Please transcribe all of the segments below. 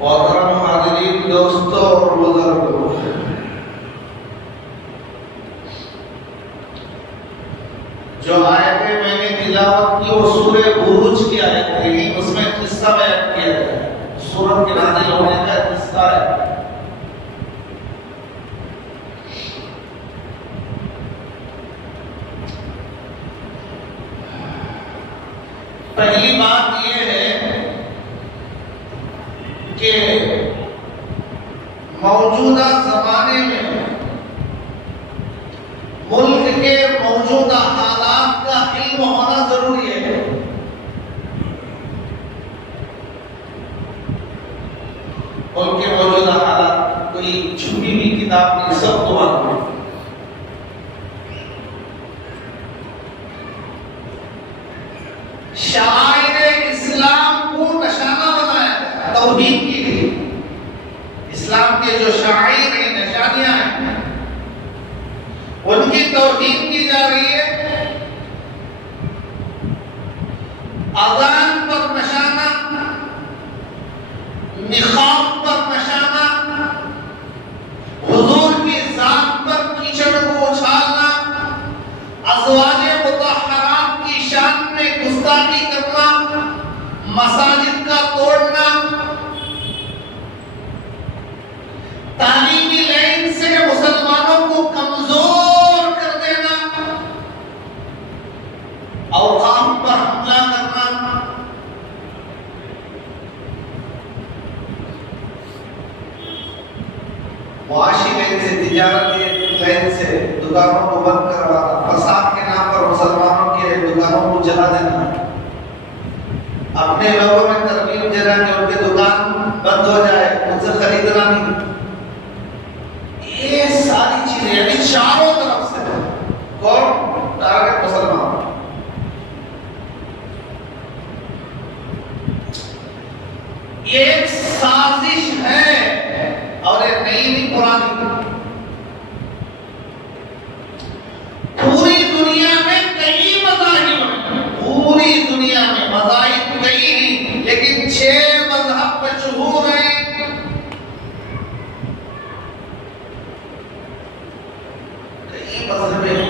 मोहतरम हाज़रीन दोस्तों और बुजुर्गों जो आयतें मैंने तिलावत की वो सूरे बुरूज की आयत थी उसमें किस्सा बयान किया गया सूरत के नाज़िल होने का किस्सा है पहली बात ये है कि मौजूदा जमाने में मुल्क के मौजूदा हालात का इल्म होना जरूरी है। मुल्क के मौजूदा हालात कोई छुपी हुई किताब नहीं, सब तो मालूम है। शायर इस्लाम को निशाना बनाया तौहीद के लिए। इस्लाम के जो शायर हैं, निशानियां हैं, उनकी तौहीद की जा रही है। अज़ान पर निशाना, निखाब पर निशाना, हुजूर की ज़ात पर कीचड़ को उछालना, अज़वाजे मुतहहरात की शान में गुस्ताखी करना, मसाजिद का तोड़ना, तालीमी लाइन से मुसलमानों को कमजोर कर देना, औकाम पर हमला करना, मुआशी लाइन से, तिजारत लाइन से दुकानों को बंद करवाना, फसाद के नाम पर मुसलमानों के दुकानों को जला देना, अपने लोगों में तरकीब देना कि उनकी दुकान बंद हो जाए, उनसे खरीदना नहीं। ये सारी चीजें यानी चारों तरफ से कौन टारगेट मुसलमान। ये एक साजिश है और ये नई नहीं पुरानी। पूरी दुनिया में कई मज़ाहिब हैं, पूरी दुनिया में मज़ाहिब कई हैं, लेकिन 6 मज़हब मशहूर हैं। कई मज़हब हैं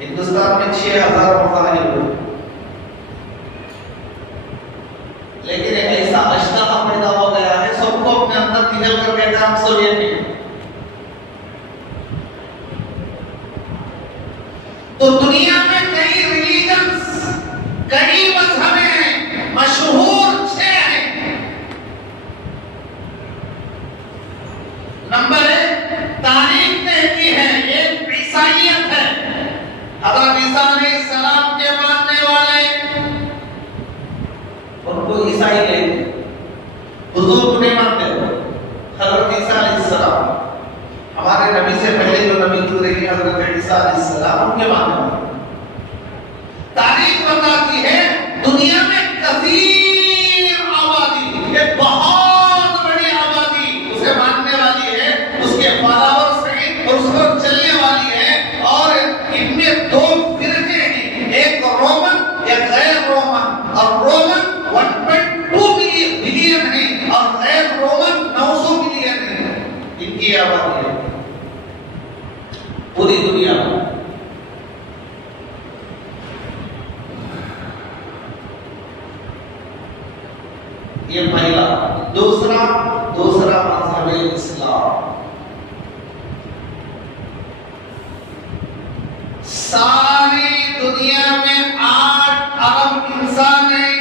हिंदुस्तान में 6000 मज़ाहिब हैं, लेकिन ऐसा अशतहा पैदा हो गया है सबको अपने अंदर निगल कर कहता हम सोवियत हैं। तो दुनिया में कई रिलीजन्स, कई मजहबें हैं, मशहूर 6 हैं। नंबर 1 तारीख कहती है एक ईसाइयत है, हज़रत ईसा अलैहिस्सलाम के मानने वाले उनको ईसाई कहते, हुजूर को नहीं मानते। हज़रत ईसा अलैहिस्सलाम हमारे नबी से पहले जो नबी गुजरे हैं हज़रत ईसा अलैहिस्सलाम उनके मानने वाले। तारीख बताती है दुनिया में कसीर आबादी, एक बहुत बड़ी आबादी उसे मानने वाली है, उसके फॉलोअर्स हैं और उस पर चलने वाली है। और इनमें 2 फिरके हैं, एक रोमन एक गैर रोमन। और रोमन 1.2 बिलियन है और गैर रोमन 900 मिलियन है। इनकी आबादी है पूरी दुनिया में। ये पहला। दूसरा मजहब इस्लाम। सारी दुनिया में 8 अरब इंसान हैं।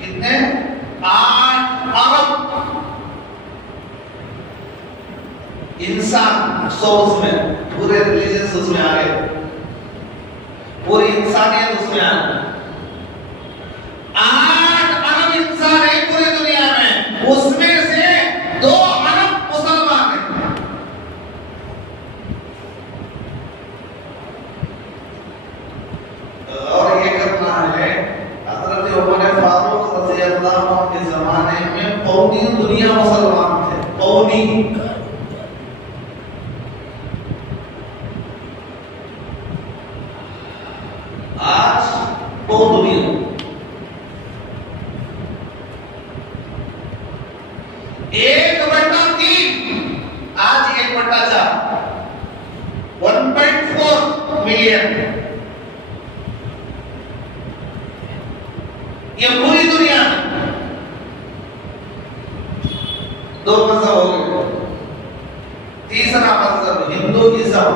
कितने? 8 अरब इंसान। उसमें पूरे रिलीजियस उसमें आ गए, पूरी इंसानियत उसमें आ गई। 8 अरब इंसान है पूरी दुनिया में, उसमें से 2 अरब मुसलमान हैं। और ये करना है हज़रत उमर फारूक रज़ी अल्लाह अन्हु के ज़माने में पौनी दुनिया मुसलमान थे, पौनी। आज बहुत दुनिया 1/3, आज 1/4, 1.4 मिलियन। ये पूरी दुनिया में 2 मजहब हो गए। तीसरा मजहब हिंदुइज्म,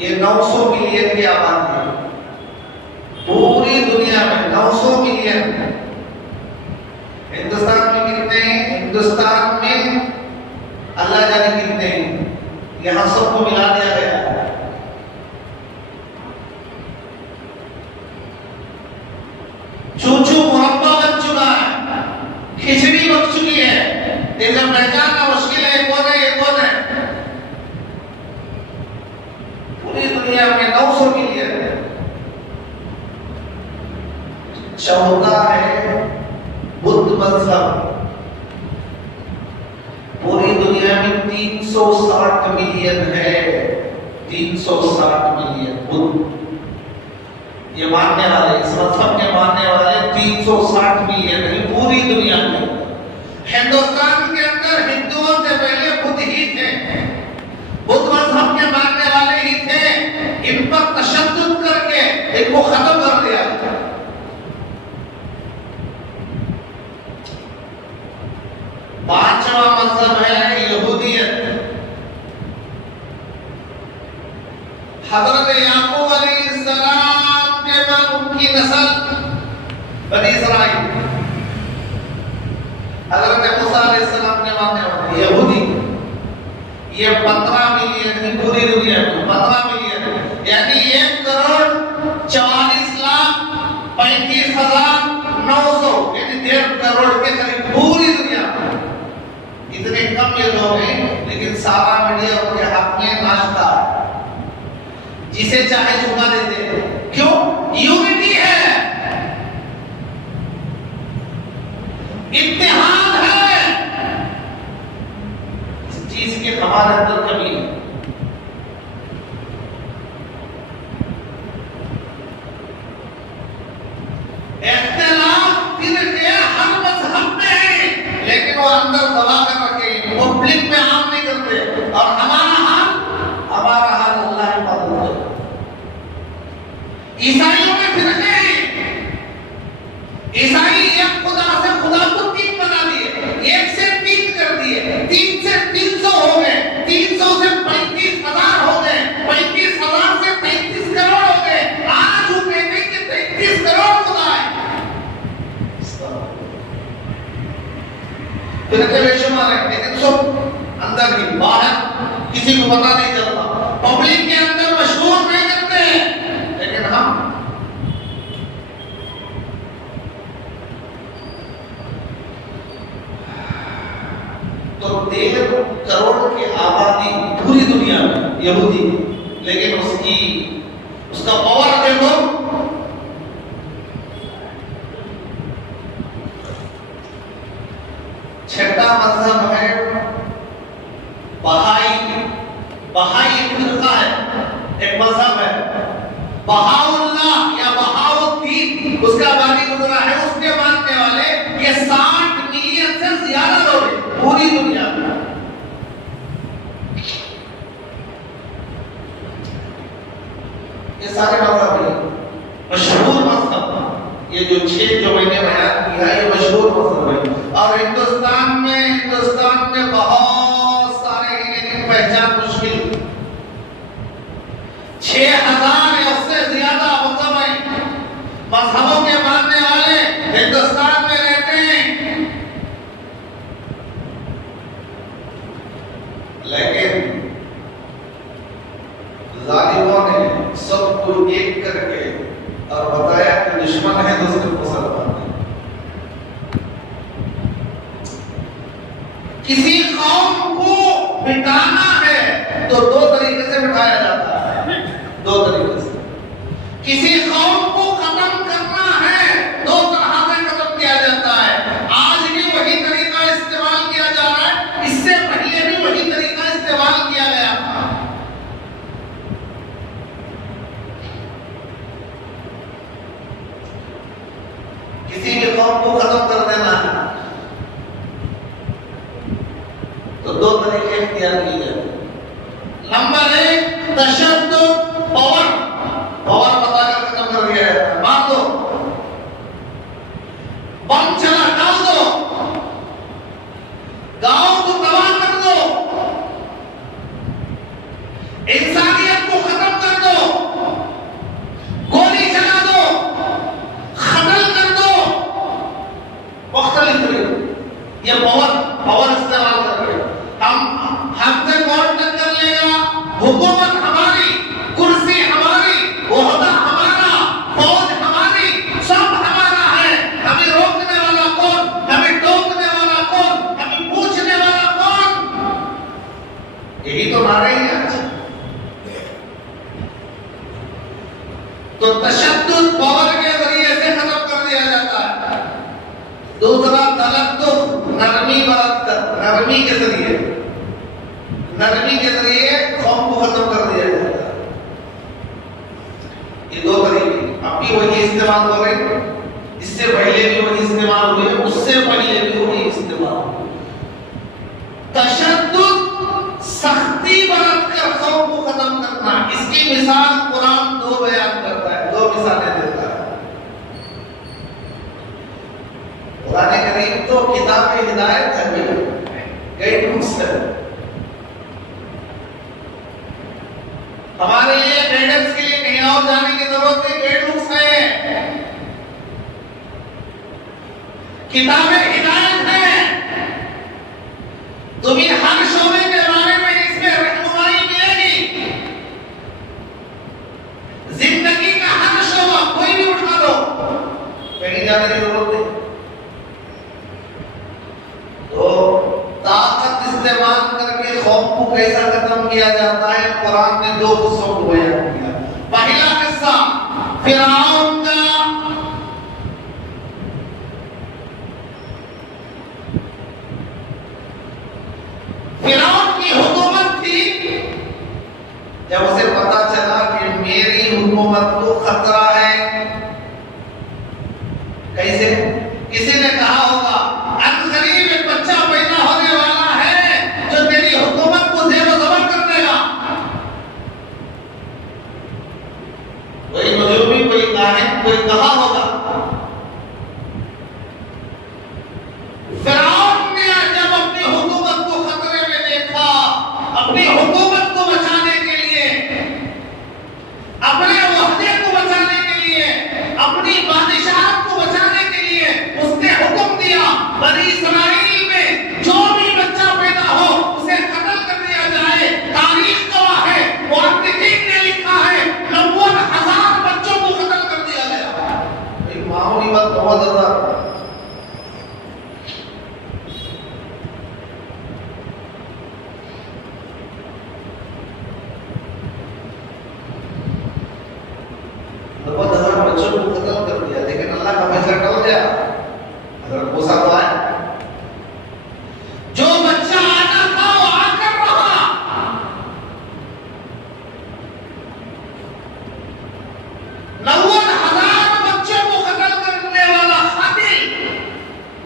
ये 900 मिलियन की आबादी है पूरी दुनिया में, 900 मिलियन। हिंदुस्तान में कितने हैं? हिंदुस्तान में अल्लाह जाने कितने हैं, यहां सबको मिला दिया गया। चूचू मुरब्बा बन चुका है, खिचड़ी बन चुकी है, इसे पहचानना मुश्किल है कौन है ये कौन है। पूरी दुनिया में 900 मिलियन है। चौथा है बुद्ध मजहब। पूरी दुनिया में 360 मिलियन है, 360 मिलियन बुद्ध ये मानने वाले, इस मजहब के मानने वाले 360 मिलियन है पूरी दुनिया में। हिंदुस्तान के अंदर हिंदुओं से पहले बुद्ध ही थे, बुद्ध मजहब के मानने वाले ही थे। इन पर तशद्दुद करके इनको खत्म कर दिया। पांचवा मजहब है यहूदियत। हजरत याकूब अलैहिस्सलाम के बाद उनकी नस्ल बनी इसराइल, हजरत मूसा अलैहिस्सलाम के मानने वाले यहूदी, ये 15 मिलियन की पूरी दुनिया में 15 मिलियन, यानी 1,44,35,900 यानी 1.5 करोड़ के करीब पूरी दुनिया में। इतने कम ये लोग हैं, लेकिन सारा मीडिया उनके हक में नाचता है। जिसे चाहे झुका देते हैं। क्यों? यूनिटी है, इत्तेहाद है, इस चीज के हमारे अंदर कमी है। इख्तिलाफ फिर के हर मजहब में है, लेकिन वो अंदर दबा कर रखे, पब्लिक में आम नहीं करते। और हमारा हाल अल्लाह के पास है। ईसाइयों में फिरके हैं, ईसाई एक खुदा से खुदा को तीन बना दिए, एक से तीन कर दिए, 3 से 300 हो गए, 300 से 35,000 हो गए, 35,000 से 33 करोड़ हो गए। आज वो कहते हैं कि 33 करोड़ खुदा है। फिरके बेशुमार है, लेकिन सब अंदर ही, बाहर किसी को पता नहीं चलता। पब्लिक के अंदर मशहूर नहीं करते हैं, लेकिन हम तो 1.5 करोड़ की आबादी पूरी दुनिया में यहूदी, लेकिन उसका पावर देखो। छठा मजहब है बहाई। बहाई एक फिरका है, एक मजहब है। बहाउल्लाह या बहाउद्दीन, उसका बानी गुजरा है। उसके मानने वाले ये 60 मिलियन से ज्यादा लोग हैं पूरी दुनिया में। ये सारे मजहब हैं, मशहूर मजहब। ये जो 6 जो मैंने बयान किया है, ये मशहूर मजहब है। और हिंदुस्तान में बहुत सारे हैं, लेकिन पहचान मुश्किल। 6000 या उससे ज्यादा मजहब हैं। मजहबों के मानने वाले हिंदुस्तान में रहते हैं, लेकिन जालिमों ने सबको एक करके और बताया कि दुश्मन है तो सिर्फ मुसलमान है। किसी कौम को मिटाना है तो 2 तरीके से मिटाया जाता है, 2 तरीके से। किसी कौम को खत्म करना है 2 तरह से खत्म किया जाता है। आज भी वही तरीका इस्तेमाल किया जा रहा है, इससे पहले भी वही तरीका इस्तेमाल किया गया था। किसी भी कौम को खत्म कर देना है तो 2 तरीके इख्तियार किए जाते हैं। नंबर 1 तशद्दुद, पावर पता कर खत्म कर दिया है। मान दो, बम चला डाल दो, गांव को तबाह कर दो, इंसानियत को खत्म कर दो, गोली चला दो, कत्ल कर दो, मुख्तलिफ तरीके। ये पावर इस्तेमाल कर रहे हैं। हमसे कौन टक्कर लेगा? हुकूमत हमारी, कुर्सी हमारी, ओहदा हमारा, फौज हमारी, सब हमारा है। हमें रोकने वाला कौन? हमें टोकने वाला कौन? हमें पूछने वाला कौन? यही तो नारे हैं आज। तो तशद्दुद पावर के जरिए से खत्म कर दिया जाता है। दूसरा तलत्तुफ, नरमी बरतकर, नरमी के जरिए कौम को खत्म कर दिया जाता है। ये 2 तरीके अब भी वही इस्तेमाल हो रहे, इससे पहले भी वही इस्तेमाल हुए, उससे पहले भी वही इस्तेमाल हुए। तशद्दुद, सख्ती बरतकर कौम को खत्म करना। इसकी मिसाल कुरान 2 बयान करता है, 2 मिसालें देता है। कुरान करीम तो किताब हिदायत है, गाइडेंस है। हमारे लिए गाइडेंस के लिए कहीं और जाने की जरूरत नहीं, गाइडेंस है, किताबें हिदायत है। तुम्हें हर शोबे के बारे में इसमें रहनुमाई मिलेगी। जिंदगी का हर शोबा कोई भी उठा दो, कहीं जाने की जरूरत नहीं। तो ताकत इस्तेमाल करके कौम को कैसा खत्म किया जाता है, कुरान ने 2 हिस्सों को बयान किया। फिरौन का फिरौन की हुकूमत थी। जब उसे पता चला कि मेरी हुकूमत को खतरा है, कैसे? किसी ने कहा होगा अनकरीब एक बच्चा पैदा होने वाला है जो तेरी हुकूमत को ज़ेरो ज़बर कर देगा। कोई नजूमी, कोई काहिन, कोई कहा होगा। फिरौन ने जब अपनी हुकूमत को खतरे में देखा, अपनी हुकूमत को बचाने के लिए, अपने वहदे को बचाने के लिए, अपनी बादशाहत को बचाने के लिए उसने हुक्म दिया बनी इस्राइल में जो भी बच्चा पैदा हो उसे कत्ल कर दिया जाए। तारीख गवाह है, मुहद्दिसीन ने लिखा है 90,000 बच्चों को कत्ल कर दिया गया। एक मामूली बात बहुत ज्यादा। बच्चों को कत्ल कर दिया, लेकिन अल्लाह का फैसला टल गया। हज़रत मूसा तो आए, जो बच्चा आना था वो आकर रहा। 90,000 बच्चों को कत्ल करने वाला कातिल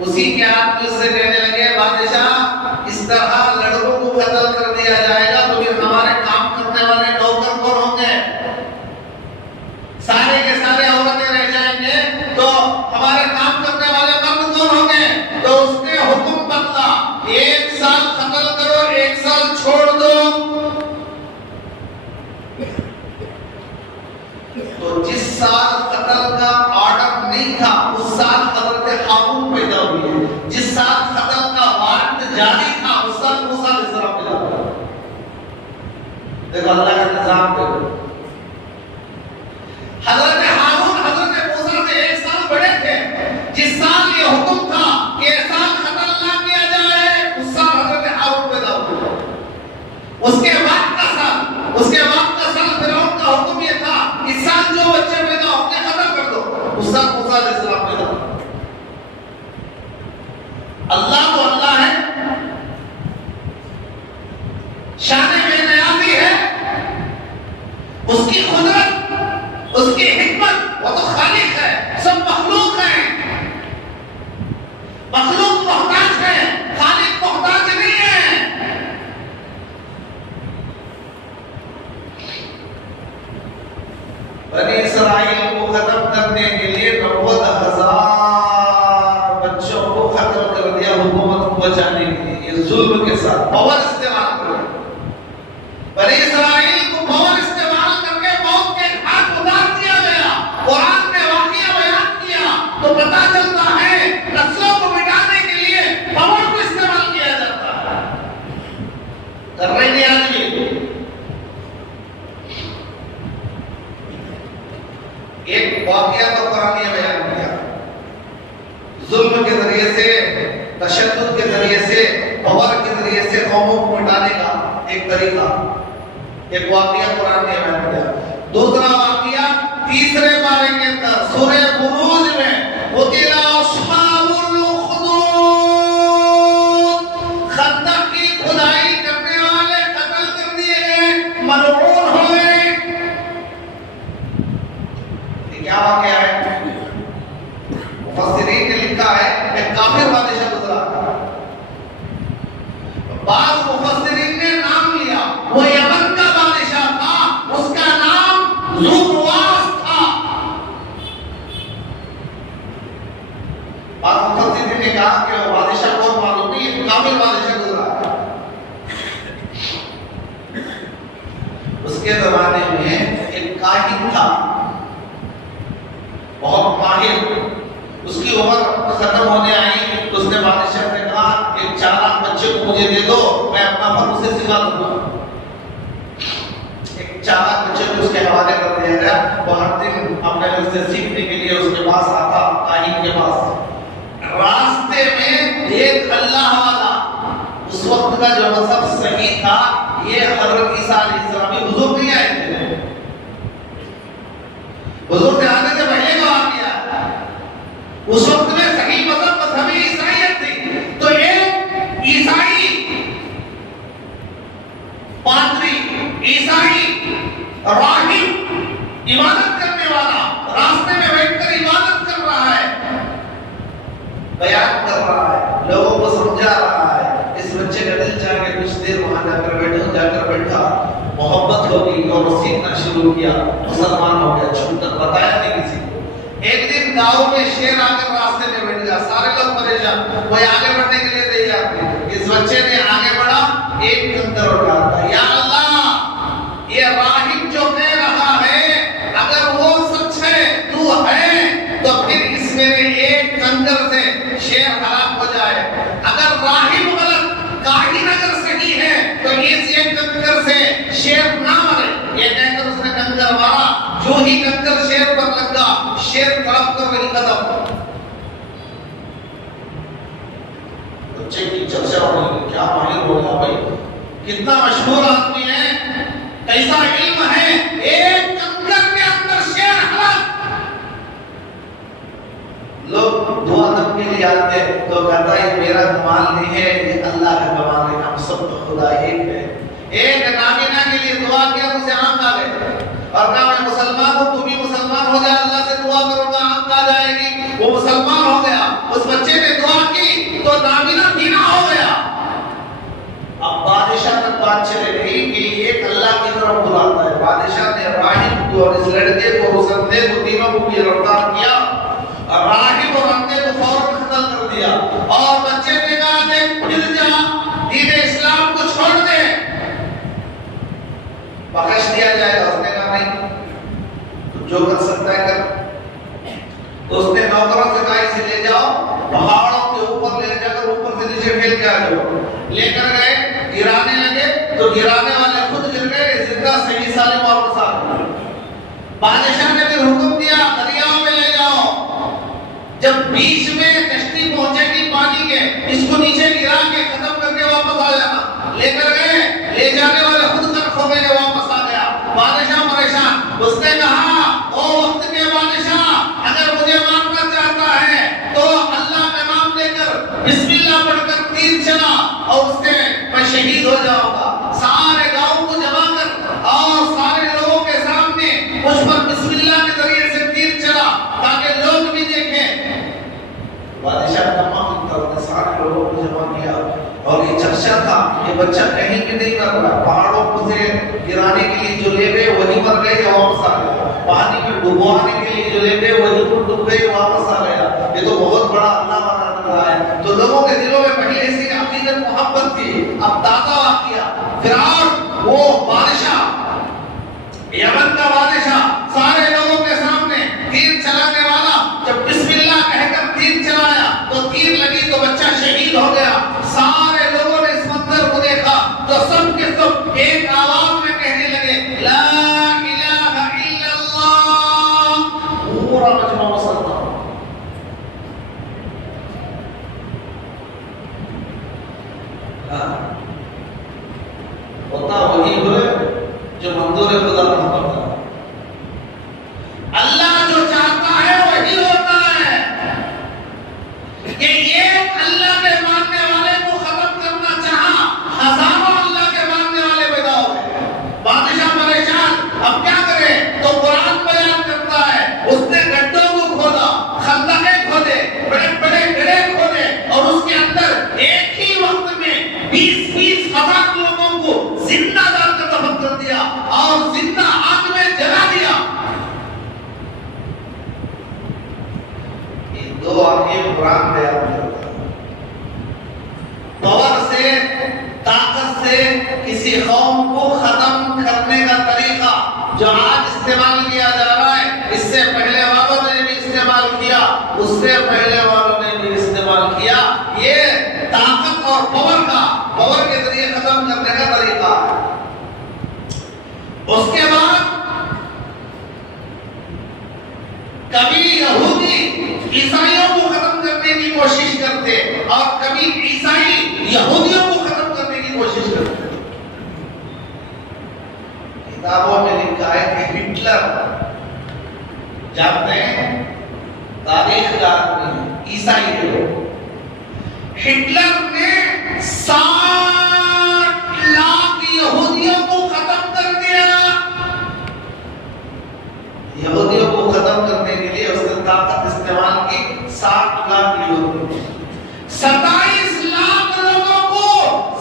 उसी के हाथ में उससे कहने लगे, बादशाह इस तरह लड़कों को कत्ल कर दिया जाएगा तो फिर हमारे काम करने वाले नौकर कौन होंगे? सारे के सारे औरतें रह जाएंगे, तो हमारे काम करने वाले मर्द कौन होंगे? तो उसने हुक्म बदला, 1 साल कत्ल करो, 1 साल छोड़ दो। तो जिस साल कत्ल का ऑर्डर नहीं था उस साल हज़रत हारून पैदा हुई। जिस साल कत्ल का वारंट जारी था उस साल मूसा अलैहिस्सलाम पैदा हुए। देखो अल्लाह का निजाम देखो। हज़रत हारून हज़रत मूसा से 1 साल बड़े थे। जिस साल ये हुक्म था कि इस साल कत्ल ना किया जाए उस साल हज़रत हारून पैदा हुए। उसके बाद का साल फिरौन का हुक्म ये था इस साल जो बच्चे पैदा होंगे कत्ल कर दो। उस साल मूसा अलैहिस्सलाम पैदा हुए। अल्लाह तो अल्लाह है, शान में न्याज़ी है, उसकी कुदरत, उसकी हिकमत, वो तो खालिक है, सब मखलूक है। मखलूक मोहताज है, खालिक मोहताज नहीं है। बनी इस्राइल को खत्म करने के लिए 90,000 बच्चों को खत्म कर दिया हुकूमत को बचाने के लिए। ये जुल्म के साथ पावर इस्तेमाल कर बनी इस्राइल को पावर इस्तेमाल करके मौत के घाट उतार दिया गया। कुरान ने वाक़या बयान किया तो पता चलता है नस्लों को मिटाने के लिए पावर को इस्तेमाल किया जाता है। कर रहे हैं आदमी। एक वाक़या तो कुरान ने बयान किया, जुल्म के जरिए से, तशद्दुद के जरिए से, पावर के जरिए से कौमों को मिटाने का एक तरीका, एक वाक़या कुरान ने बयान किया। दूसरा वाक़या तीसरे पारे के अंदर सूरह बुरूज में उतिला अस्हाबुल उख़दूद, खंदक की खुदाई करने वाले कत्ल कर दिए गए, मलऊन हो गए। ये क्या वाक़या है? मुफस्सिरीन ने लिखा है एक काफिर बादशाह गुजरा। बाद मुफस्सिरीन ने नाम लिया, वो यमन का बादशाह था, उसका नाम ज़ुवास था। बाद मुफस्सिरीन ने कहा कि वो बादशाह को मालूम नहीं, एक काफिर बादशाह गुजरा। उसके ज़माने में एक काहिन था, बहुत माहिर। उसकी उम्र खत्म होने आई तो उसने बादशाह से कहा एक चालाक बच्चे को मुझे दे दो, मैं अपना फन उसे सिखा दूंगा। एक चालाक बच्चे को उसके हवाले कर दिया गया। वो हर दिन अपने उससे सीखने के लिए उसके पास आता, काहिन के पास। रास्ते में एक अल्लाह वाला, उस वक्त का जो मजहब सही था, ये हज़रत ईसा अलैहिस्सलाम हुजूर नहीं आए थे। हुजूर ने मुसलमान हो गया, छूकर बताया नहीं किसी को। एक दिन गांव में शेर आकर रास्ते में बैठ गया, सारे लोग परेशान, कोई आगे बढ़ने के लिए तैयार नहीं। इस बच्चे ने आगे बढ़ा, एक कंकर उठा था, या अल्लाह ये राहिब जो कह रहा है अगर वो सच है, तू है, तो फिर इस मेरे एक कंकर से शेर हलाक हो जाए। अगर राहिब गलत, काहिन अगर सही है, तो इस एक कंकर से शेर ना मरे। ये कहकर उसने कंकर मारा, जो ही कंकर शेर पर लगा, शेर तड़प कर वही कदम। बच्चे की चर्चा हो रही, क्या माहिर हो गया भाई, कितना मशहूर आदमी है, कैसा इल्म है, एक कंकर के अंदर शेर हलाक। लोग दुआ तब के लिए आते हैं तो कहता है मेरा कमाल नहीं है, ये अल्लाह का कमाल है, हम सब तो खुदा एक है। एक नामीना के लिए दुआ किया, उसे आंख आ गई और कहा मैं मुसलमान हूं, तू भी मुसलमान हो जा, अल्लाह से दुआ करूंगा आंख आ जाएगी। वो मुसलमान हो गया। उस बच्चे ने दुआ की तो नामीना दीना हो गया। अब बादशाह तक बात चले गई कि एक अल्लाह की तरफ बुलाता है। बादशाह ने राहिब को और इस लड़के को, उस अंधे को, तीनों को गिरफ्तार किया। राहिब और अंधे को फौरन कत्ल कर दिया और बच्चे ने कहा देख फिर जा, दीन इस्लाम को छोड़ दे, बख्श दिया जाएगा। उसने कहा नहीं, तो जो कर सकता है कर। उसने नौकरों से कहा इसे ले जाओ, पहाड़ों के ऊपर ले जाकर ऊपर से नीचे फेंक के आ जाओ। लेकर गए, गिराने लगे तो गिराने वाले खुद गिर गए, जिंदा सही सालिम वापस आ गए। बादशाह ने फिर हुक्म दिया दरियाओं में ले जाओ, जब बीच में कश्ती पहुंचेगी पानी के, इसको नीचे गिरा के खत्म करके वापस आ जाना। लेकर गए, ले जाने वाले खुद गर्क हो गए, वापस आ गया। बादशाह परेशान। उसने कहा ओ वक्त के बादशाह, अगर मुझे मारना चाहता है तो अल्लाह का नाम लेकर बिस्मिल्लाह पढ़कर तीर चला और उससे मैं शहीद हो जाऊंगा। सारे गांव को जमा कर और सारे लोगों के सामने मुझ पर बिस्मिल्लाह के जरिए से तीर चला ताकि लोग भी देखें। बादशाह का मामला था, सारे लोगों को जमा किया और ये चर्चा था, ये बच्चा कहीं भी नहीं मर रहा। पहाड़ों को से गिराने के लिए जो ले गए वही मर गए, वापस आ गया। पानी में डुबोने के लिए जो ले गए वही को डूब गए, वापस आ गया। ये तो बहुत बड़ा अल्लाह बना रहा है। तो लोगों के दिलों में पहले से अकीदत मोहब्बत थी। अब ताज़ा वाक़या, फिरौन वो बादशाह, यमन का बादशाह, सारे लोगों के सामने तीर चलाने वाला, जब बिस्मिल्लाह कहकर तीर चलाया तो तीर लगी तो बच्चा शहीद हो गया। सारे लोगों ने इस मंजर को देखा तो सब के सब एक आवाज में कहने लगे ला इलाहा इल्लल्लाह। पूरा मजमा मुसलमान। होता वही हुए जो मंजूर खुदा नहीं करता। अल्लाह जो चाहता है वही होता है। कि एक अल्लाह के मानने वाले को खत्म करना चाहा, हजारों अल्लाह के मानने वाले पैदा हो गए। बादशाह परेशान, अब क्या करे? तो कुरान बयान करता है उसने गड्ढों को खोदा, खंदके खोदे, बड़े बड़े गड्ढे खोदे और उसके अंदर एक ही वक्त में 20-20 हजार लोगों को जिंदा डालकर दफन कर दिया और जिंदा आग में जला दिया। ये दो आगे कुरान बयान करता है। पावर से, ताकत से किसी कौम को खत्म करने का तरीका जो आज इस्तेमाल किया जा रहा है, इससे पहले वालों ने भी इस्तेमाल किया, उससे पहले वालों ने भी इस्तेमाल किया। ये ताकत और पावर के जरिए खत्म करने का तरीका है। उसके बाद कभी यहूदी ईसाइयों को खत्म करने की कोशिश करते और कभी ईसाई यहूदियों को खत्म करने की कोशिश करते। किताबों में लिखा है कि हिटलर, जानते हैं तारीख का आदमी, ईसाई लोग, हिटलर ने 60 लाख यहूदियों को खत्म कर दिया। यहूदियों को खत्म करने के लिए उसने ताकत इस्तेमाल की। 60 लाख यहूदी, 27 लाख लोगों को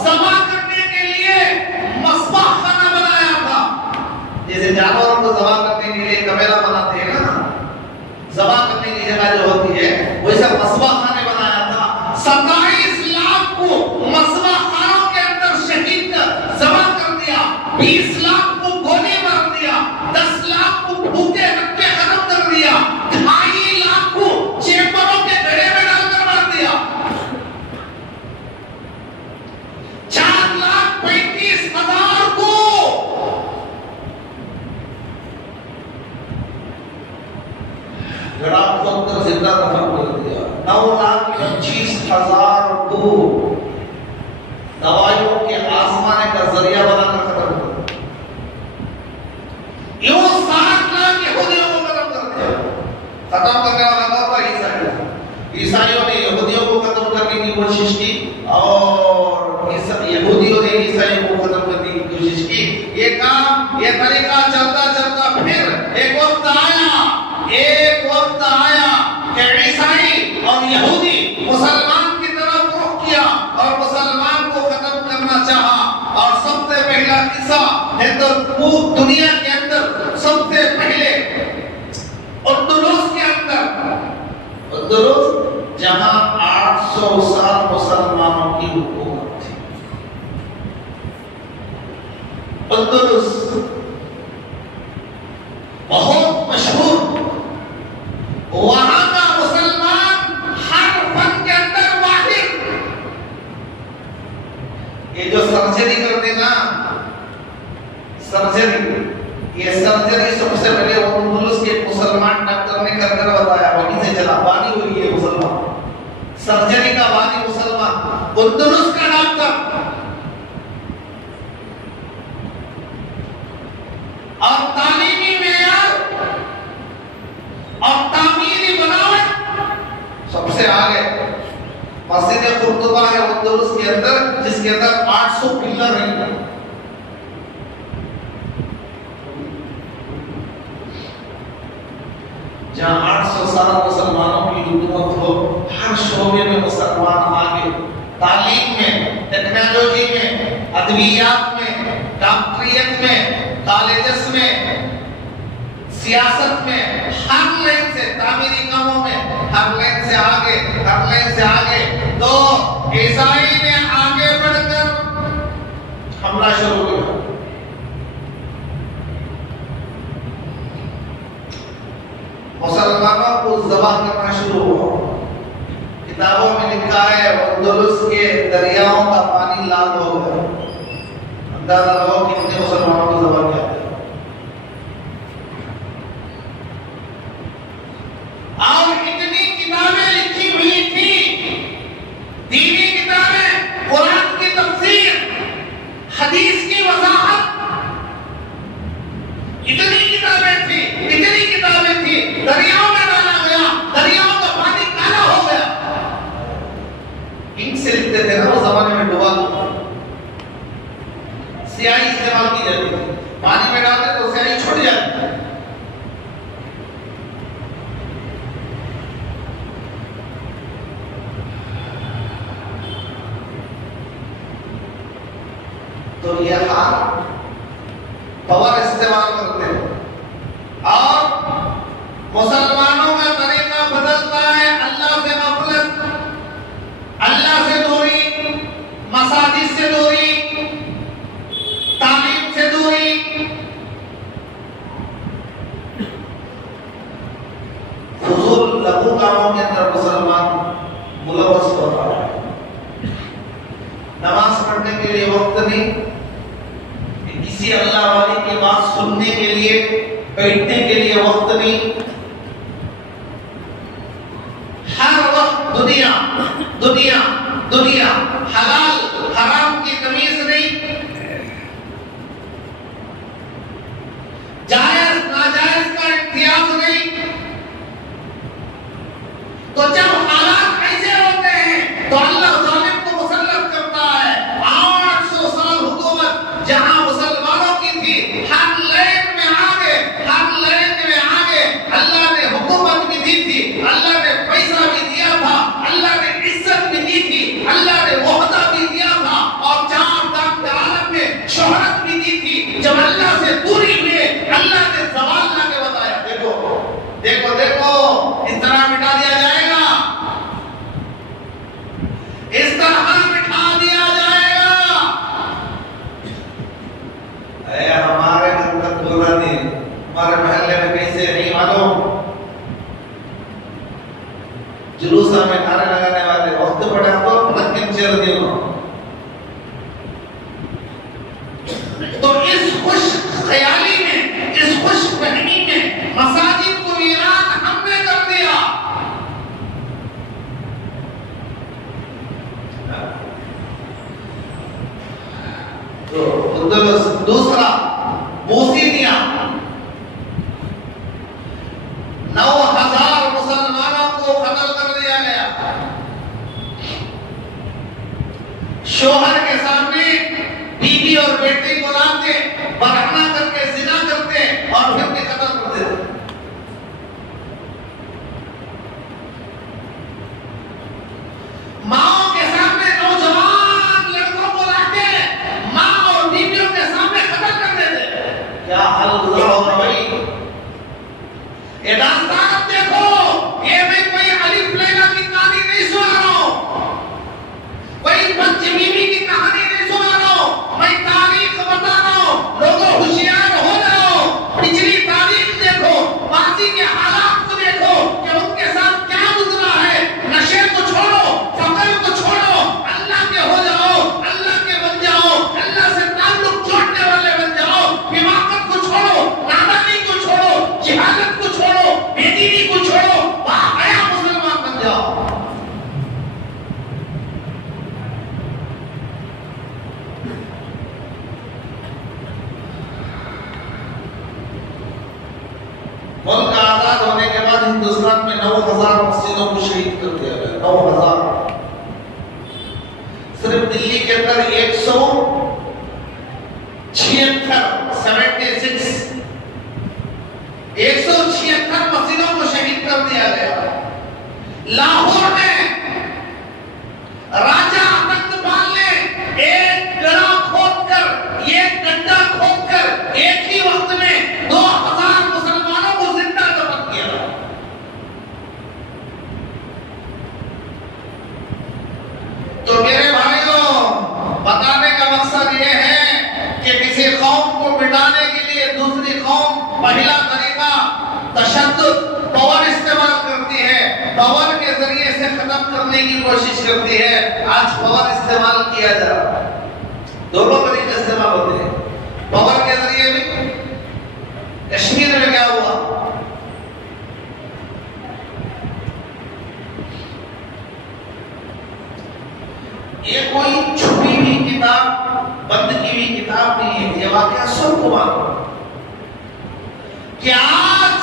जमा करने के लिए मस्बह खाना बनाया था। जैसे जानवरों को जमा करने के लिए जमा करने की जगह जो होती है वैसा मसबा खाने बनाया था। 27 लाख को मसबा खानों के अंदर शहीद जमा कर दिया, 20 लाख को गोली मार दिया, 10 लाख को भूखे रखे खत्म कर दिया, 2.5 लाख को चेपरों के गड़े में डालकर मार दिया, 4,35,000 को गड़ा खोदकर जिंदा दफन कर दिया, 9,25,000 को दवाइयों के आजमाने का जरिया बनाकर खत्म कर दिया, यूं 7 लाख यहूदियों को खत्म कर दिया। खत्म करने वाला कौन था? ईसाइयों ने यहूदियों को खत्म करने की कोशिश की और यहूदियों ने ईसाइयों को खत्म करने की कोशिश की। ये काम, ये तरीका चलता चलता फिर एक वक्त आया कि ईसाई और यहूदी मुसलमान की तरफ रुख किया और मुसलमान को खत्म करना चाहा। और सबसे पहला किस्सा दुनिया के अंदर सबसे पहले अंदलुस के अंदर, अंदलुस जहां 800 साल मुसलमानों की हुकूमत थी, अंदलुस बहुत मशहूर, वहां का मुसलमान हर फन के अंदर माहिर। ये जो सर्जरी करते ना, सर्जरी, ये सर्जरी सबसे पहले अंदलुस के मुसलमान डॉक्टर ने कर बताया, वहीं से चला, बानी हुई है मुसलमान, सर्जरी का बानी मुसलमान, अंदलुस का डॉक्टर। और तालीमी मेयार और तामीरी बनावट सबसे आगे मस्जिद कुर्तुबा है अंदलुस के अंदर, जिसके अंदर 800 पिलर हैं। जहां 800 साल मुसलमानों की हुकूमत हो, हर शोबे में मुसलमान आगे, तालीम में, टेक्नोलॉजी में, अदवियात में, डॉक्टरियत में, कॉलेजेस में, सियासत में, हर लाइन से, तामीरी कामों में हर लाइन से आगे, हर लाइन से आगे। तो ईसाई ने आगे बढ़कर हमला शुरू किया। मुसलमानों को ज़बह करना शुरू हुआ। किताबों में लिखा है अंदलुस के दरियाओं का पानी लाल हो गया। अंदाजा लगाओ कितने मुसलमानों को ज़बह किया। और इतनी किताबें लिखी हुई थी, दीनी किताबें, कुरान की तफसीर, हदीस की वजाहत, इतनी किताबें थी, दरियाओं में डाला गया, दरियाओं का पानी काला हो गया। इंक से लिखते थे ना उस जमाने में, डुबा स्याही इस्तेमाल की जाती थी, पानी में डालते तो स्याही छूट जाती। तो यह हाल पावर इस्तेमाल करते हैं और मुसलमानों का तरीका बदलता है। अल्लाह से गफलत, अल्लाह से दूरी, मसाजिद से दूरी, तालीम से दूरी, फुजूल लघु कामों के अंदर मुसलमान मुलव्वस हो रहा है। नमाज पढ़ने के लिए वक्त नहीं, किसी अल्लाह वाली की बात सुनने के लिए, बैठने के लिए वक्त नहीं, हर वक्त दुनिया दुनिया दुनिया, हलाल हराम की तमीज नहीं, जायज नाजायज का इम्तियाज नहीं। तो जब हालात ऐसे होते हैं तो अल्लाह जालिम को मुसल्लत करता है। 800 साल हुकूमत जहां मुसलमानों की थी, हर लाइन में आगे, हर लाइन में आगे इस तरह मिटा दिया जाएगा, इस तरह मिटा दिया जाएगा। हमारे घर तक बोला नहीं, हमारे महल्ले में कैसे नहीं मालूम, जुलूस में नारे लगाने वाले वक्त पड़े तो पलक चेर दियो। तो इस खुश ख्याली में, इस खुश फहमी में मसाजिद को वीरान हमने कर दिया। तो दूसरा बोसीनिया 9,000 मुसलमानों को कत्ल कर दिया गया। शोहर के सामने बीवी और बेटी को लाते, बरहना करके जिना करते और फिर भी कत्ल कर देते। माओ के सामने नौजवान लड़कों को लाते, माँ और बीवियों के सामने कत्ल कर देते। क्या हाल गुजरा होगा भाई? ये दास्तान देखो, ये मैं कोई अलिफ लैला की कहानी नहीं सुना रहा हूं, कोई पंचमीमी की कहानी नहीं सुना रहा हूं, मैं तारीख बता रहा हूं। लोगों होशियार हो जाओ, पिछली तारीख देखो, माजी के हालात को देखो कि उनके साथ क्या गुजरा है। नशे को छोड़ो, फकर को छोड़ो, अल्लाह के हो जाओ, अल्लाह के बन जाओ, अल्लाह से ताल्लुक जोड़ने वाले बन जाओ। हिमाकत को छोड़ो, नादानी को छोड़ो, जिहालत को छोड़ो, बेदीनी को छोड़ो, बाहया मुसलमान बन जाओ। मुल्क आजाद होने के बाद हिंदुस्तान में 9,000 मस्जिदों को शहीद कर दिया गया। 9,000। सिर्फ दिल्ली के अंदर 176 मस्जिदों को शहीद कर दिया गया। लाहौर में राजा अनंतपाल ने एक गड्ढा खोदकर, एक गड्ढा खोदकर एक ही वक्त में 2,000 मुसलमानों को जिंदा दफन किया। तो मेरे भाइयों, बताने का मकसद यह है कि किसी कौम को मिटाने के लिए दूसरी कौम पहला तरीका तशद्दुद, पावर इस्तेमाल करती है, पावर के जरिए से खत्म करने की कोशिश करती है। आज पावर इस्तेमाल किया जा रहा है, दोनों तरीके इस्तेमाल होते हैं। पावर के जरिए भी कश्मीर में क्या हुआ, ये कोई छुपी हुई किताब, बंद की हुई किताब नहीं है, ये वाकया सबको मालूम कि आज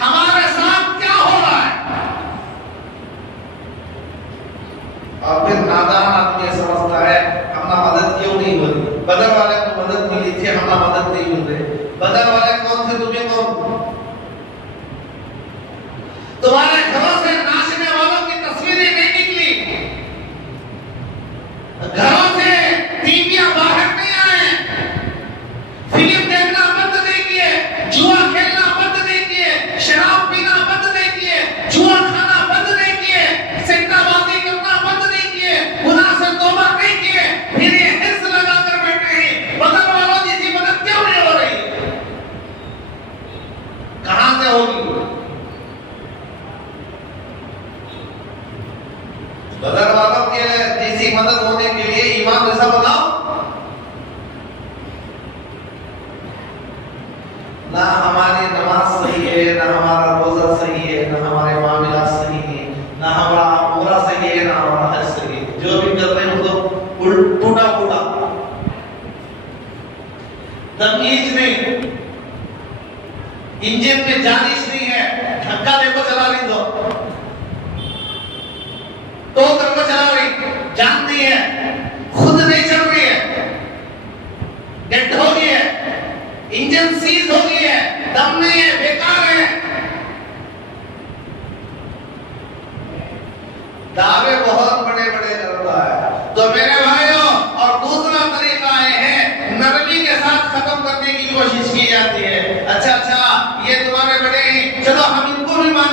हमारे साथ क्या हो रहा है। और फिर नादान आदमी समझता है हमने मदद क्यों नहीं हुई, बदर वाले को मदद मिली थी, हमने मदद नहीं मिल रही। बदर वाले कौन थे, तुम्हें कौन? तुम्हारे घरों से नाचने वालों की तस्वीरें नहीं निकली, घरों से टीवियां बाहर नहीं आए, फिल्म देखना बंद नहीं किए, जुआ खेलना बंद नहीं किए, शराब पीना बंद नहीं किए, जुआ खाना बंद नहीं किए, सिक्काबाजी करना बंद नहीं किए, गुनाह से तौबा नहीं किए, फिर ये हिस्स लगाकर बैठे हैं। बदल वालों जैसी मदद क्यों नहीं हो रही? कहां से होगी? बदल वालों के जैसी मदद होने के लिए ईमान ऐसा बनाओ ना हमारी नमाज सही है, ना हमारा रोजा सही है, ना हमारे मामला सही है, ना हमारा उम्रा सही है, ना हमारा हज सही है। जो भी कर रहे हैं मतलब टूटा फूटा, तमीज नहीं, इंजन में जानिश नहीं है, धक्का देखो चला रही तो तरफ चला रही, जानती है, खुद नहीं चल रही है, डेड हो गई है, इंजन सीज हो गई है, दम नहीं है, बेकार है। दावे बहुत बड़े बड़े करता है। तो मेरे भाइयों, और दूसरा तरीका है नरमी के साथ खत्म करने की कोशिश की जाती है। अच्छा ये तुम्हारे बड़े, चलो हम इनको भी मान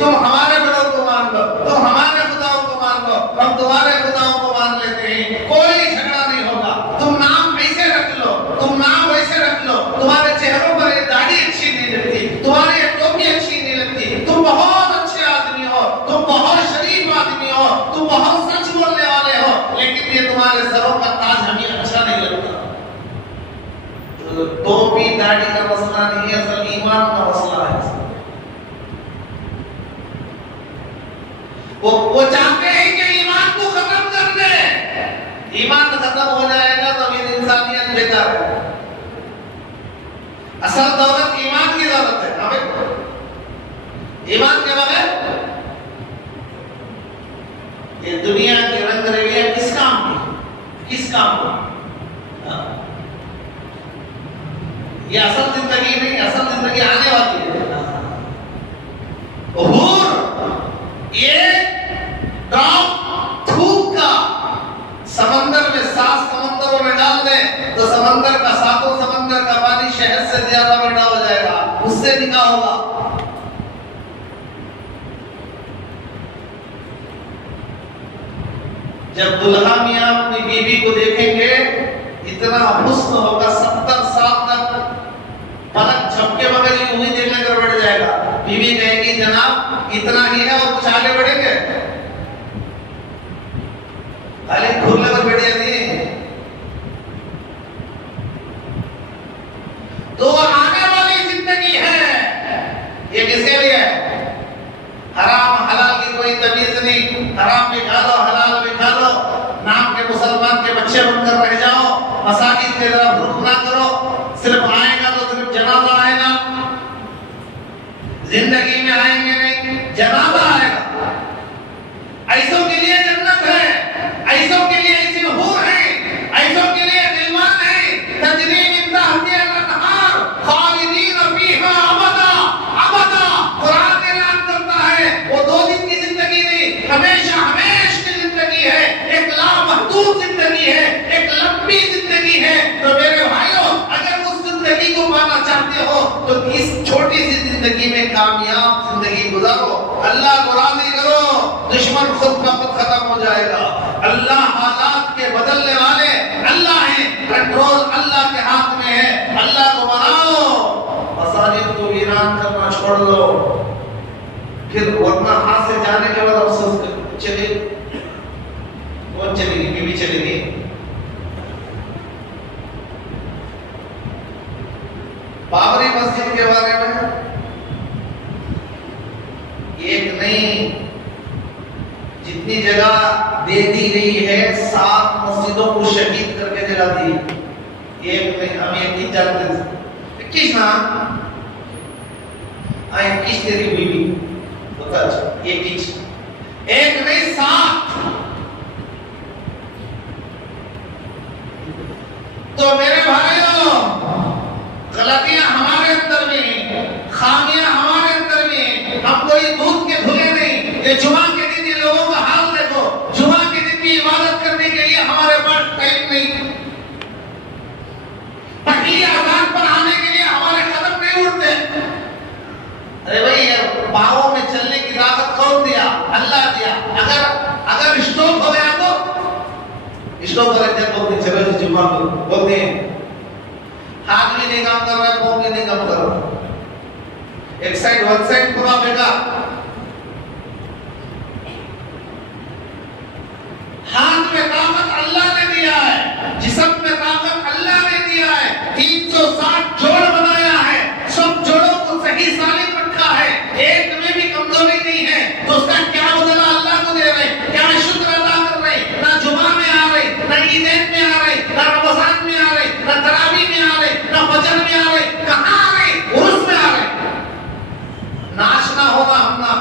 तुम हमारे बड़ों को मान लो, तुम हमारे खुदाओं को मान लो, हम तुम्हारे खुदाओं को मान लेते हैं, कोई झगड़ा नहीं होगा। तुम नाम ऐसे रख लो, तुम नाम वैसे रख लो, तुम्हारे चेहरों पर ये दाढ़ी अच्छी नहीं लगती, तुम्हारी ये टोपी अच्छी नहीं लगती, तुम बहुत अच्छे आदमी हो, तुम बहुत शरीफ आदमी हो, तुम बहुत सच बोलने वाले हो, लेकिन ये तुम्हारे सरों का ताज हमें अच्छा नहीं लगता। तो टोपी दाढ़ी का मसला नहीं है, असल ईमान का मसला है। वो चाहते हैं कि ईमान को खत्म कर दे। ईमान खत्म हो जाएगा तो फिर इंसानियत बेकार है। असल दौलत ईमान की दौलत है। ईमान के बगैर ये दुनिया की रंग रवियां किस काम की, किस काम की? ये असल जिंदगी नहीं, असल जिंदगी आने वाली है। ये ड्रॉप थूक का समंदर में 7 समंदरों में डाल दे तो समंदर का 7 समंदर का पानी शहद से ज्यादा मीठा हो जाएगा, उससे निकाह होगा। जब दुल्हा मियां अपनी बीवी को देखेंगे इतना हुस्न होगा, 70 साल तक पलक झपके बगैर यूं ही देखने कर बैठ जाएगा। बीवी कहेगी जनाब इतना ही है और कुछ आगे बढ़ेंगे? खाली खुले पर बैठ जाती है। तो आने वाली जिंदगी है, ये किसके लिए है? हराम हलाल की कोई तमीज नहीं। हराम भी खा लो, हलाल भी खा लो, नाम के मुसलमान के बच्चे बनकर रह जाओ, मसाजिद की तरफ रुख ना करो, सिर्फ आएगा तो सिर्फ जनाजा आएगा, जिंदगी में आएंगे नहीं, जनाजा आएगा। ऐसों के लिए जन्नत है, ऐसों के लिए ऐसी हूर है, ऐसों के लिए दिलमान है, तजरी मिन तहतिहा अल-अनहार खालिदीन फीहा अबदा अबदा। कुरान ऐलान करता है वो 2 दिन की जिंदगी नहीं, हमेशा हमेशा की जिंदगी है, एक लामहदूद जिंदगी है, एक लंबी जिंदगी है। तो मेरे भाइयों, अगर उस जिंदगी को पाना चाहते हो तो इस छोटी सी जिंदगी में कामयाब जिंदगी गुजारो, अल्लाह को राजी करो, दुश्मन खुद ब खुद खत्म हो जाएगा। अल्लाह हालात के बदलने वाले अल्लाह है, कंट्रोल अल्लाह के हाथ में है। अल्लाह को मनाओ, मसाजिद को वीरान करना छोड़ दो, फिर वरना हाथ से जाने के बाद अफसोस कर। चलिए कौन चलेगी? बीवी चलेगी। बाबरी मस्जिद के बारे में एक नहीं, जितनी जगह दे दी गई है 7 मस्जिदों को शहीद करके जगह दी। एक नहीं, हम 21 जानते थे। 21 ना 21 तेरी बीवी होता, 21 एक नहीं 7। तो मेरे भाइयों, गलतियां हमारे अंदर में, खामियां हमारे अंदर में, हम कोई दूध के धुले नहीं। ये जुमा के दिन ये लोगों का हाल देखो, जुमा के दिन भी इबादत करने के लिए हमारे पास टाइम नहीं, पहली अजान पर आने के लिए हमारे कदम नहीं उठते। अरे भाई, पाँवों में चलने की ताकत कौन दिया? अल्लाह दिया। अगर स्टॉप हो गया तो स्टॉप करते बोलते चलो जी जुमा को बोलते हैं, हाथ भी नहीं काम कर रहा है, पाँव भी नहीं काम कर रहा, एक साइड वन साइड पूरा बेटा। हाथ में ताकत अल्लाह ने दिया है, जिस्म में ताकत अल्लाह ने दिया है, 360 जोड़ बनाया है, सब जोड़ों को सही सालिम रखा है, एक में भी कमजोरी नहीं है। तो उसका क्या बदला अल्लाह को दे रहे, क्या शुक्र अदा कर रहे? ना जुमा में आ रहे, ना ईदैन में आ रहे, ना रमजान में आ रहे, ना तरावी में आ रहे, ना फजर में आ रहे, कहां आ रहे? उर्स में आ रहे। नाचना होगा हमना,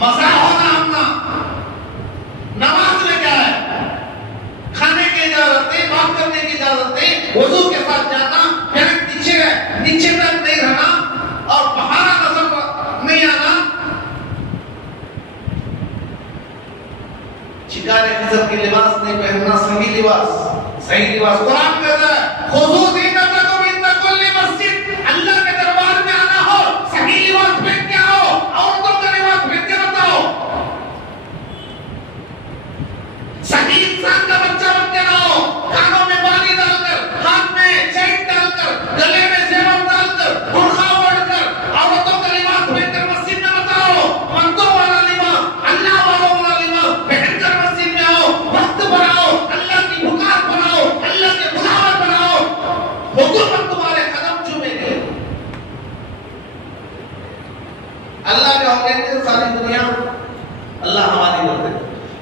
मजा होगा हमना। नमाज में क्या है? खाने की इजाजत है, बात करने की इजाजत है, वजू के साथ जाना, पैर नीचे तक नहीं रहना और बहाना नजर नहीं आना। शिकारे किस्म के लिबास नहीं पहनना, सही लिबास, सही लिबास। कुरान कहता है खुजू ज़ीनतकुम इंद कुल्ली मस्जिद, अल्लाह के दरबार में आना हो, सही अल्लाह का हो गए तो सारी दुनिया अल्लाह हमारी कर दे।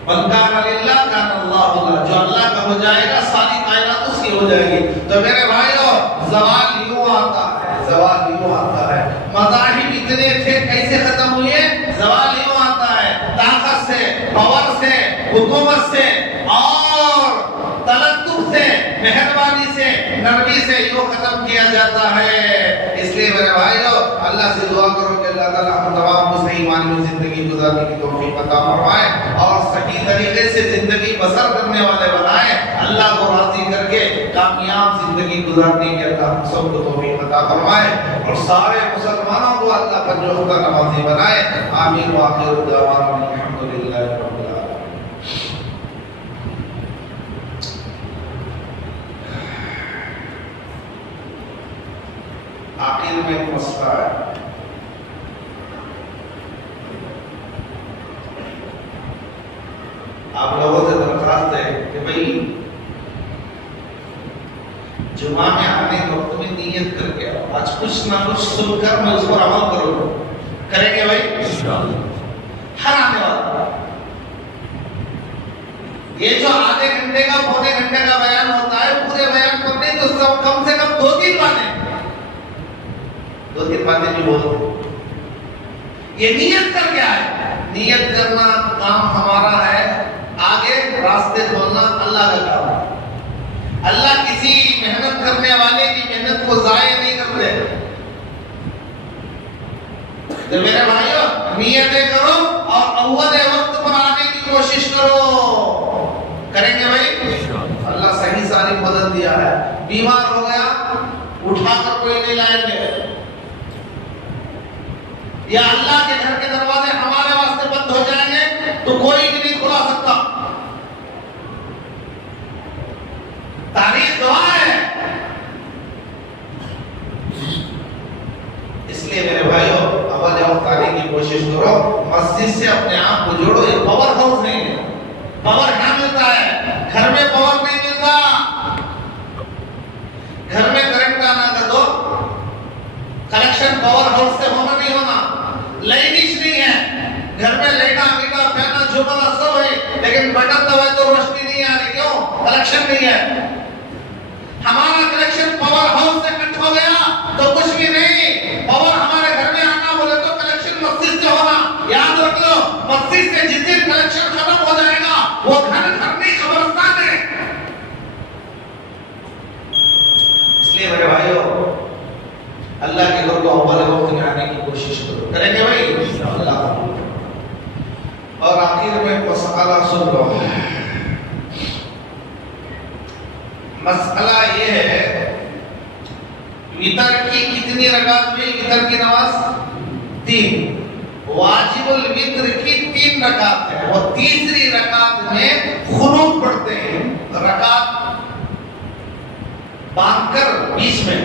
वनकान लिल्लाह कान अल्लाह, जो अल्लाह का हो जाएगा सारी कायनात उसकी हो जाएगी। तो मेरे भाइयों ज़वाल यूं आता है, ज़वाल यूं आता है। मज़ाहिब इतने थे कैसे खत्म हुए? ज़वाल यूं आता है, ताकत से, पावर से, हुकूमत से और तलत्तुफ से, मेहरबानी से, नरमी से यूं खत्म किया जाता है। इसलिए मेरे भाइयों अल्लाह से दुआ करो कि अल्लाह ताला हम तमाम को सही मानी में जिंदगी गुजारने की तौफीक अता फरमाए और सही तरीके से जिंदगी बसर करने वाले बनाए। अल्लाह को राजी करके कामयाब जिंदगी गुजारने की अल्लाह हम सबको तौफीक अता फरमाए और सारे मुसलमानों को अल्लाह पर जो खुदा नवाजी बनाए। आमीन व आखिर दअवाना अल्हम्दुलिल्लाहि रब्बिल आलमीन। आखिर में एक मसला है, आप लोगों से दरख्वास्त है कि भाई जुमा में आने के वक्त में नियत करके आओ, आज कुछ ना कुछ सुनकर मैं उस पर अमल करूंगा। करेंगे भाई इंशाअल्लाह। हर आने वाला ये जो आधे घंटे का पौने घंटे का बयान होता है, पूरे बयान पर नहीं तो सब कम से कम 2-3 बातें भी बोलो। ये नियत कर क्या है? नियत करना काम हमारा है, आगे रास्ते खोलना अल्लाह का काम है। अल्लाह किसी मेहनत करने वाले की मेहनत को जाया नहीं करते। तो मेरे भाइयों नियतें करो और अव्वल वक्त पर आने की कोशिश करो। करेंगे भाई अल्लाह सही सारी मदद दिया है। बीमार हो गया उठाकर कोई नहीं लाएंगे, या अल्लाह के घर के दरवाजे हमारे वास्ते बंद हो जाएंगे तो कोई भी नहीं खुला सकता। तारीख गवाह है। इसलिए मेरे भाइयों अव्वल वक्त आने की कोशिश करो, मस्जिद से अपने आप को जोड़ो। ये पावर हाउस नहीं है, पावर क्या मिलता है? घर में पावर नहीं मिलता। घर में करंट आना कर दो, कनेक्शन पावर हाउस से होना नहीं होना। लाइनिश नहीं है, घर में लाइटा मीटा फैना झुमला सब है, लेकिन बटन दबाए तो रोशनी नहीं आ रही। क्यों? कनेक्शन नहीं है। हमारा कनेक्शन पावर हाउस से कट हो गया तो कुछ भी नहीं। पावर हमारे घर में आना बोले तो कनेक्शन मस्जिद से होना। याद रख लो, मस्जिद से जिस दिन कनेक्शन खत्म हो जाएगा वो घर नहीं कब्रिस्तान है। इसलिए मेरे भाइयों अल्लाह के घर को अव्वल वक्त में आने की कोशिश करो। करेंगे भाई इंशाअल्लाह। और आखिर में मसला सुन लो। मसला ये है वितर की कितनी रकात हुई? वितर की नमाज 3। वाजिबुल वित्र की 3 रकात है और तीसरी रकात में खुनूत पढ़ते हैं। रकात बांधकर बीच में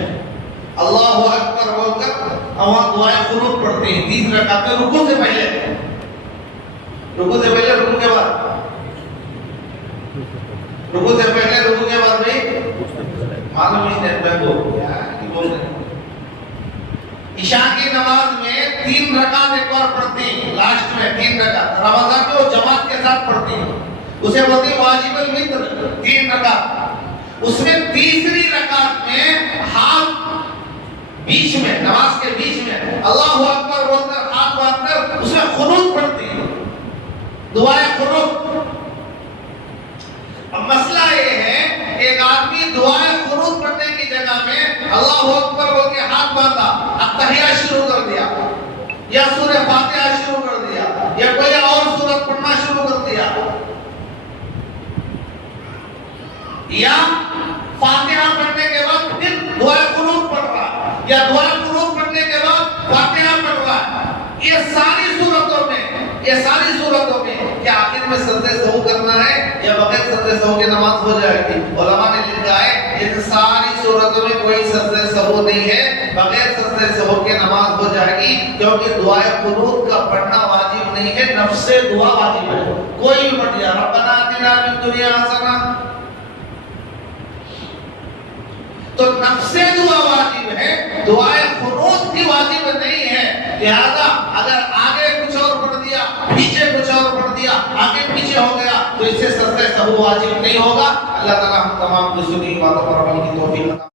अल्लाहु अकबर बोलकर वहां दुआए खुनूत पढ़ते हैं। तीसरी रकात में रुकू से पहले, रुकू से पहले, रुकू के बाद, रुकू से पहले, रुकू के बाद भाई मालूम ही नहीं को क्या बोल रहे हैं। इशा की नमाज में 3 रकात एक बार पढ़ती हैं, लास्ट में 3 रकात रमजान में वो जमात के साथ पढ़ती हैं, उसे बोलती है वाजिबुल वित्र 3 रकात। उसमें तीसरी रकात में हाथ बीच में, नमाज के बीच में अल्लाहु अकबर बोलकर हाथ बांधकर उसमें खुनूत पढ़ती है, दुआए खुनूत। अब मसला ये है एक आदमी दुआए खुनूत पढ़ने की जगह में अल्लाहु अकबर बोल के हाथ बांधा, अत्तहिया शुरू कर दिया या सूरह फातिहा शुरू कर दिया या कोई और सूरत पढ़ना शुरू कर दिया, या फातिहा पढ़ने के बाद फिर दुआए खुनूत पढ़ रहा या दुआए खुनूत पढ़ने के बाद फातिहा पढ़ रहा है। ये सारी सूरतों में क्या आखिर में सजदे सहू करना है या बगैर सजदे सहू की नमाज हो जाएगी? उलमा ने लिखा है इन सारी सूरतों में कोई सजदे सहू नहीं है, बगैर सजदे सहू की नमाज हो जाएगी, क्योंकि दुआए कुनूत का पढ़ना वाजिब नहीं है, नफ्से दुआ वाजिब है। कोई भी पढ़ दिया रब्बना आतिना फिद दुनिया हसना, तो नफ्से दुआ वाजिब है, दुआए कुनूत की वाजिब नहीं है, लिहाजा अगर आगे कुछ और पढ़ दिया, पीछे कुछ और पढ़ दिया, आगे पीछे हो गया, तो इससे सस्ते सहू वाजिब नहीं होगा। अल्लाह ताला हम तमाम को सुनी बातों पर अमल की तौफीक